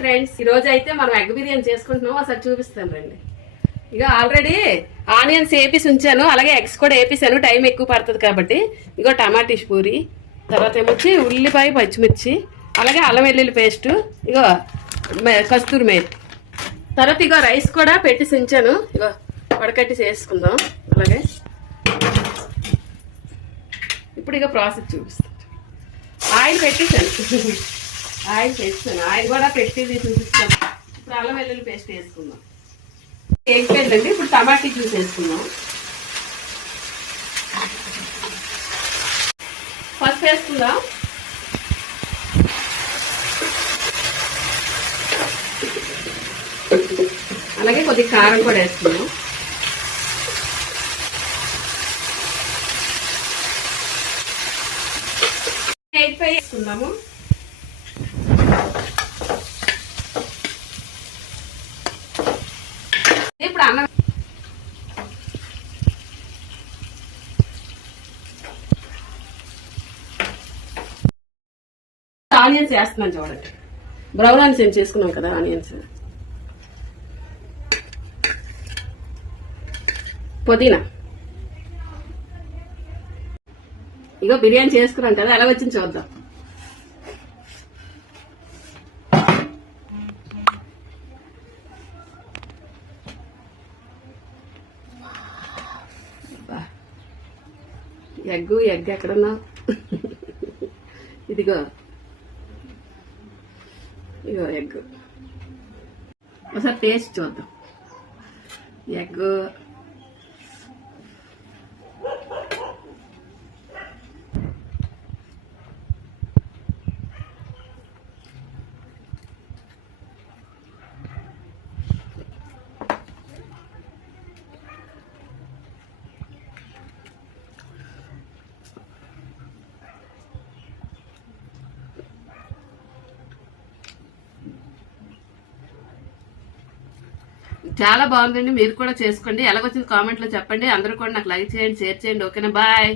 Friends ఈ రోజు అయితే మనం ఎగ్ బిర్యానీ చేసుకుంటున్నాం, ఒకసారి చూపిస్తాను రండి. ఇక ఆల్రెడీ ఆనియన్స్ వేపేసి ఉంచాను, అలాగే ఎగ్స్ కూడా వేపేసాను, టైం ఎక్కువ పడుతుంది కాబట్టి. ఇగో టమాటా పూరి, తర్వాత ఏమొచ్చి ఉల్లిపాయ పచ్చిమిర్చి, అలాగే అల్లం వెల్లుల్లి పేస్ట్, ఇగో కస్తూరి మేతి, తర్వాత ఇగో రైస్ కూడా పెట్టేసి ఉంచాను, ఇగో వడకట్టి చేసుకుందాం. అలాగే ఇప్పుడు ఇక ప్రాసెస్ చూపిస్తాను. ఆయిల్ పెట్టేసాను, ఆయిల్ కూడా పెట్టేది చూపిస్తాను. ఇప్పుడు అల్లం వెల్లుల్లి పేస్ట్ వేసుకుందాం. వేగిపోయిందండి, ఇప్పుడు టమాటా జ్యూస్ వేసుకుందాం. ఫస్ట్ వేసుకుందాం. అలాగే కొద్దిగా కారం కూడా వేసుకుందాం. ఎగ్ ఫ్రై వేసుకుందాము. ఇప్పుడు అన్నం ఆనియన్స్ వేస్తున్నాను చూడండి. బ్రౌన్ ఆనియన్స్ ఏం చేసుకున్నాం కదా, ఆనియన్స్, పుదీనా. ఇగో బిర్యానీ చేసుకున్నాం కదా, ఎలా వచ్చింది చూద్దాం. ఎగ్ ఎక్కడున్నా, ఇదిగో ఇగో ఎగ్. ఒకసారి టేస్ట్ చూద్దాం. ఎగ్ చాలా బాగుందండి. మీరు కూడా చేసుకోండి. ఎలాగొచ్చింది కామెంట్ లో చెప్పండి. అందరూ కూడా నాకు లైక్ చేయండి, షేర్ చేయండి. ఓకేనా, బాయ్.